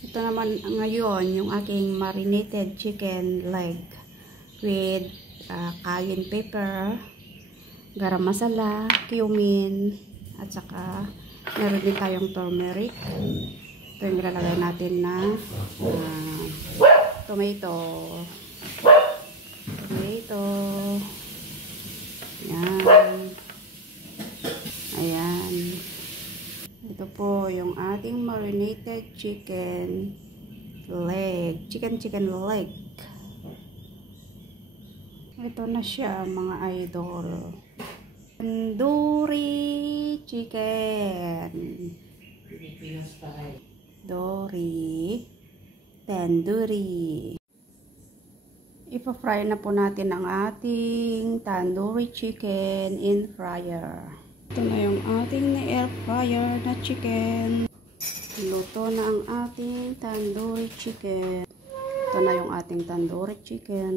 Ito naman ngayon yung aking marinated chicken leg with cayenne pepper, garam masala, cumin, at saka meron din tayong turmeric. Ito yung ilalagay natin na tomato. Yan. Ayan. Ito po yung ating marinated chicken leg. Chicken leg. Ito na siya mga idol. Tandoori chicken. Tandoori. Ipa-fry na po natin ang ating tandoori chicken in fryer. Ito na yung ating na-air fryer na chicken. Luto na ang ating tandoori chicken. Ito na yung ating tandoori chicken.